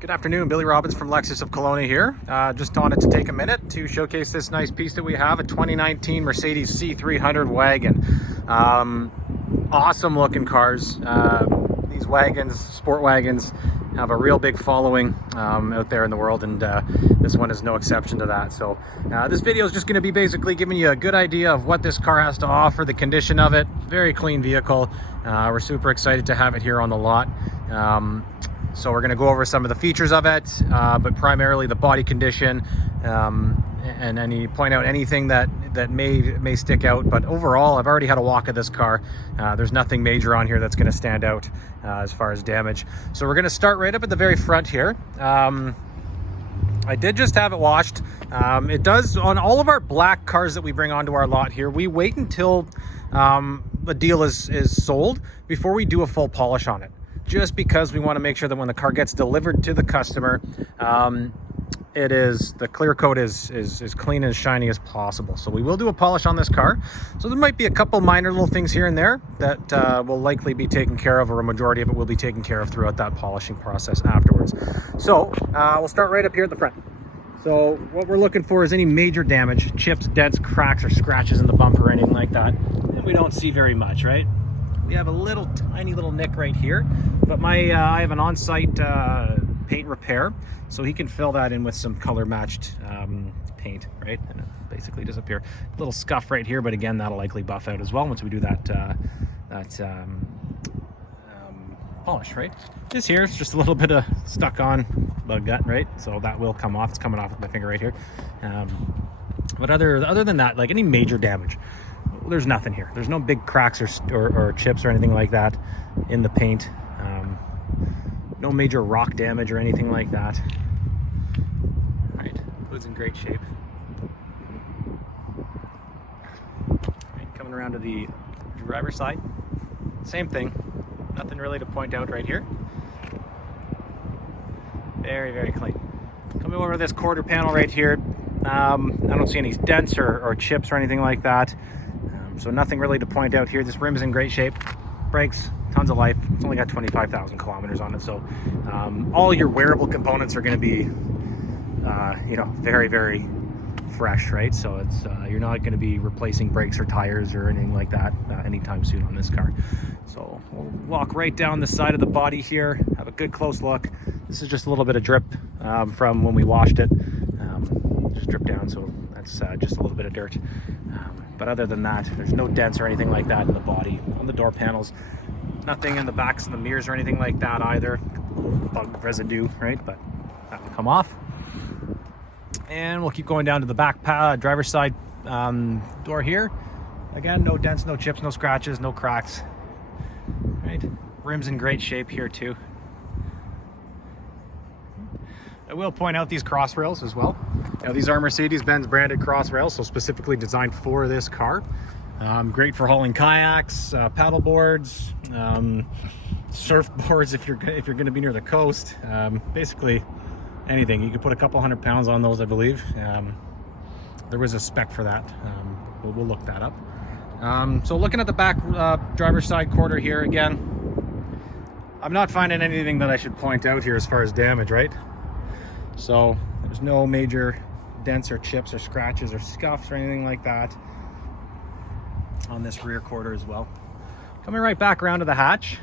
Good afternoon, Billy Robbins from Lexus of Kelowna here. Just wanted to take a minute to showcase this nice piece that we have, a 2019 Mercedes C300 wagon. Awesome looking cars. These wagons, sport wagons, have a real big following out there in the world, and this one is no exception to that. So this video is just going to be basically giving you a good idea of what this car has to offer, the condition of it. Very clean vehicle. We're super excited to have it here on the lot. So we're going to go over some of the features of it, but primarily the body condition, and point out anything that may stick out. But overall, I've already had a walk of this car. There's nothing major on here that's going to stand out as far as damage. So we're going to start right up at the very front here. I did just have it washed. It does on all of our black cars that we bring onto our lot here. We wait until the deal is sold before we do a full polish on it, just because we want to make sure that when the car gets delivered to the customer, the clear coat is clean and shiny as possible. So we will do a polish on this car. So there might be a couple minor little things here and there that will likely be taken care of, or a majority of it will be taken care of throughout that polishing process afterwards. So we'll start right up here at the front. So what we're looking for is any major damage, chips, dents, cracks, or scratches in the bumper or anything like that. And we don't see very much, right? We have a tiny little nick right here, but I have an on-site paint repair, so he can fill that in with some color matched paint, right? And it'll basically disappear. A little scuff right here, but again, that'll likely buff out as well once we do that polish, right? This here is just a little bit of stuck on bug gut, right? So that will come off. It's coming off with my finger right here. But other than that, like any major damage, there's nothing here. There's no big cracks or chips or anything like that in the paint. No major rock damage or anything like that. All right, hood's in great shape. All right, coming around to the driver's side, same thing. Nothing really to point out right here. Very, very clean. Coming over to this quarter panel right here, I don't see any dents or chips or anything like that. So nothing really to point out here. This rim is in great shape. Brakes, tons of life. It's only got 25,000 kilometers on it. So all your wearable components are going to be, very, very fresh, right? So it's you're not going to be replacing brakes or tires or anything like that anytime soon on this car. So we'll walk right down the side of the body here, have a good close look. This is just a little bit of drip from when we washed it. Just dripped down, so that's just a little bit of dirt. But other than that, there's no dents or anything like that in the body, on the door panels. Nothing in the backs of the mirrors or anything like that either. A little bug residue, right? But that will come off. And we'll keep going down to the back driver's side door here. Again, no dents, no chips, no scratches, no cracks. Right? Rim's in great shape here too. I will point out these cross rails as well. Now, these are Mercedes-Benz branded cross rails, so specifically designed for this car. Great for hauling kayaks, paddle boards, surfboards if you're going to be near the coast. Basically anything. You could put a couple 100 pounds on those, I believe. There was a spec for that. We'll look that up. So looking at the back driver's side quarter here again, I'm not finding anything that I should point out here as far as damage, right? So there's no major dents or chips or scratches or scuffs or anything like that on this rear quarter as well. Coming right back around to the hatch,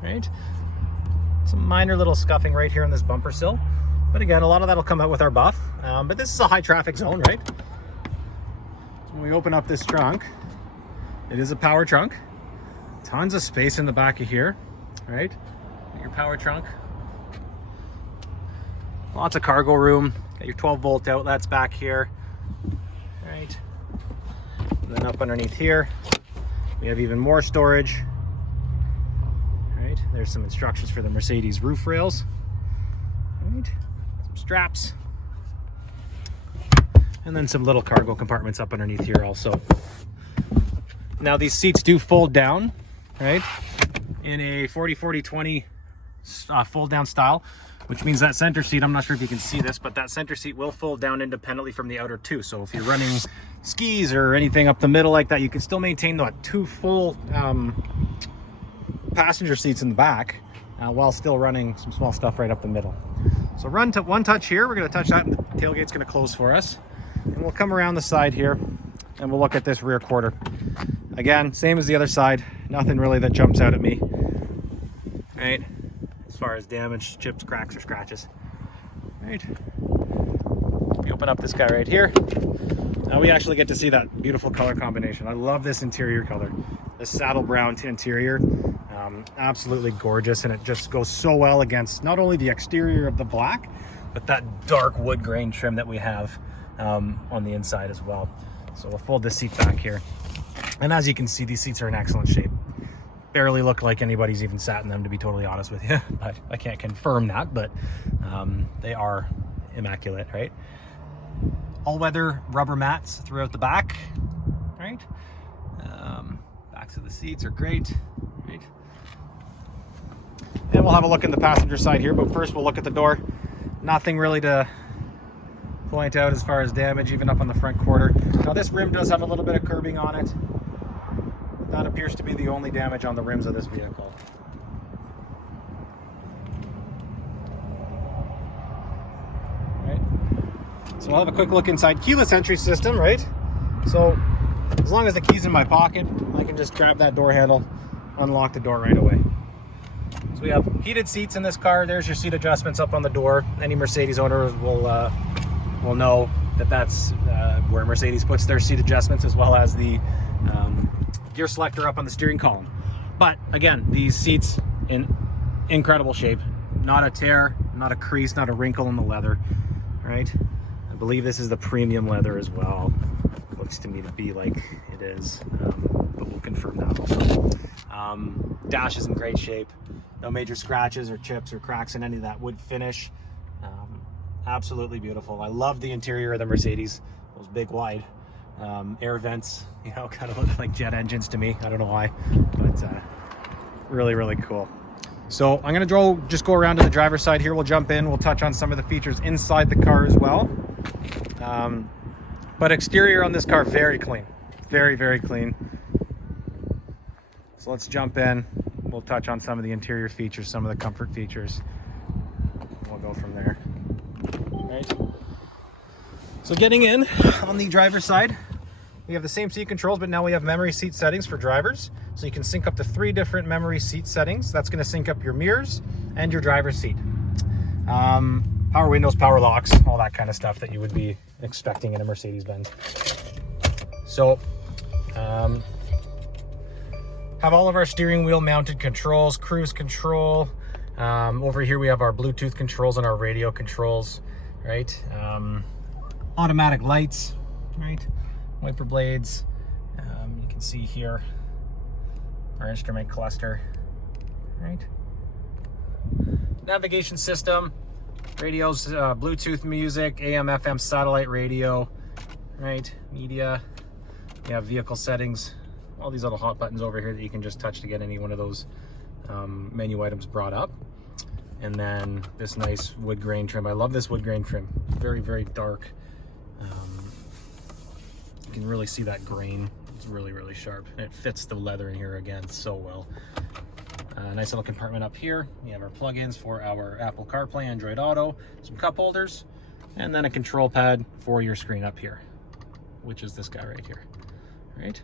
right? Some minor little scuffing right here on this bumper sill. But again, a lot of that will come out with our buff. But this is a high traffic zone, right? So when we open up this trunk, it is a power trunk. Tons of space in the back of here, right? Your power trunk. Lots of cargo room. Got your 12-volt outlets back here, right? And then up underneath here, we have even more storage. Right, there's some instructions for the Mercedes roof rails. Right, some straps, and then some little cargo compartments up underneath here also. Now these seats do fold down, right? In a 40-40-20 fold down style, which means that center seat, I'm not sure if you can see this, but that center seat will fold down independently from the outer two. So if you're running skis or anything up the middle like that, you can still maintain the two full passenger seats in the back, while still running some small stuff right up the middle. So one touch here, we're going to touch that and the tailgate's going to close for us. And we'll come around the side here and we'll look at this rear quarter. Again, same as the other side, nothing really that jumps out at me, right? As far as damage, chips, cracks, or scratches, right? We open up this guy right here. Now we actually get to see that beautiful color combination. I love this interior color, the saddle brown interior. Absolutely gorgeous, and it just goes so well against not only the exterior of the black, but that dark wood grain trim that we have on the inside as well. So we'll fold this seat back here. And as you can see, these seats are in excellent shape. Barely look like anybody's even sat in them, to be totally honest with you. But I can't confirm that, but they are immaculate, right? All-weather rubber mats throughout the back, right? Backs of the seats are great, right? And we'll have a look in the passenger side here, but first we'll look at the door. Nothing really to point out as far as damage, even up on the front quarter. Now this rim does have a little bit of curbing on it. That appears to be the only damage on the rims of this vehicle. Right. So we'll have a quick look inside. Keyless entry system, right? So as long as the key's in my pocket, I can just grab that door handle, unlock the door right away. So we have heated seats in this car. There's your seat adjustments up on the door. Any Mercedes owner will know that that's where Mercedes puts their seat adjustments, as well as the gear selector up on the steering column. But again, these seats in incredible shape. Not a tear, not a crease, not a wrinkle in the leather, right? I believe this is the premium leather as well. Looks to me to be like it is, but we'll confirm that also. Dash is in great shape. No major scratches or chips or cracks in any of that wood finish. Absolutely beautiful. I love the interior of the Mercedes. Those big wide air vents, you know, kind of look like jet engines to me. I don't know why, but really, really cool. So I'm gonna just go around to the driver's side here. We'll jump in, we'll touch on some of the features inside the car as well. But exterior on this car, very clean. Very, very clean. So let's jump in. We'll touch on some of the interior features, some of the comfort features. We'll go from there. Right. So getting in on the driver's side, we have the same seat controls, but now we have memory seat settings for drivers. So you can sync up to 3 different memory seat settings. That's going to sync up your mirrors and your driver's seat. Power windows, power locks, all that kind of stuff that you would be expecting in a Mercedes-Benz. So have all of our steering wheel mounted controls, cruise control. Over here we have our Bluetooth controls and our radio controls, right? Automatic lights, right? Wiper blades. You can see here our instrument cluster, right? Navigation system, radios, Bluetooth music, AM, FM, satellite radio, right? Media. We have vehicle settings. All these little hot buttons over here that you can just touch to get any one of those menu items brought up. And then this nice wood grain trim. I love this wood grain trim. Very, very dark. You can really see that grain. It's really, really sharp. And it fits the leather in here again so well. Nice little compartment up here. We have our plugins for our Apple CarPlay, Android Auto, some cup holders, and then a control pad for your screen up here, which is this guy right here, right?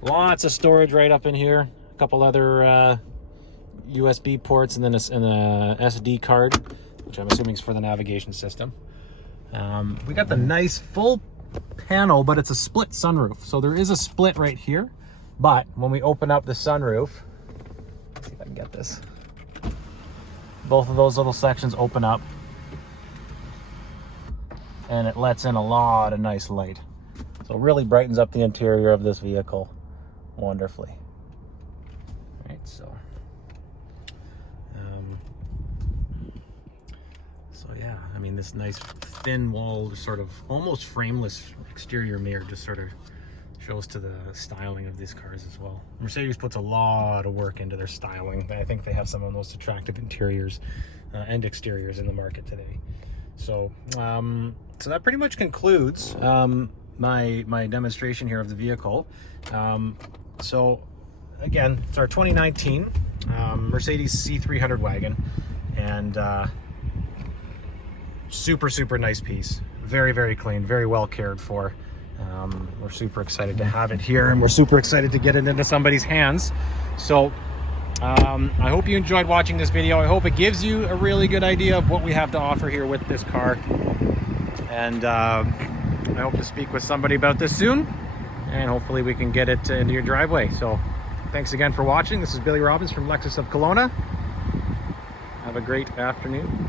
Lots of storage right up in here. A couple other USB ports, and then a SD card, which I'm assuming is for the navigation system. We got the nice full panel, but it's a split sunroof. So there is a split right here, but when we open up the sunroof, let's see if I can get this. Both of those little sections open up, and it lets in a lot of nice light. So it really brightens up the interior of this vehicle wonderfully. Right, so yeah, I mean, this nice thin walled, sort of almost frameless exterior mirror just sort of shows to the styling of these cars as well. Mercedes puts a lot of work into their styling. I think they have some of the most attractive interiors and exteriors in the market today. So so that pretty much concludes my demonstration here of the vehicle. So again, it's our 2019 Mercedes C300 wagon, and super nice piece. Very clean, very well cared for. We're super excited to have it here, and we're super excited to get it into somebody's hands. So I hope you enjoyed watching this video. I hope it gives you a really good idea of what we have to offer here with this car, and I hope to speak with somebody about this soon, and hopefully we can get it into your driveway. So thanks again for watching. This is Billy Robbins from Lexus of Kelowna. Have a great afternoon.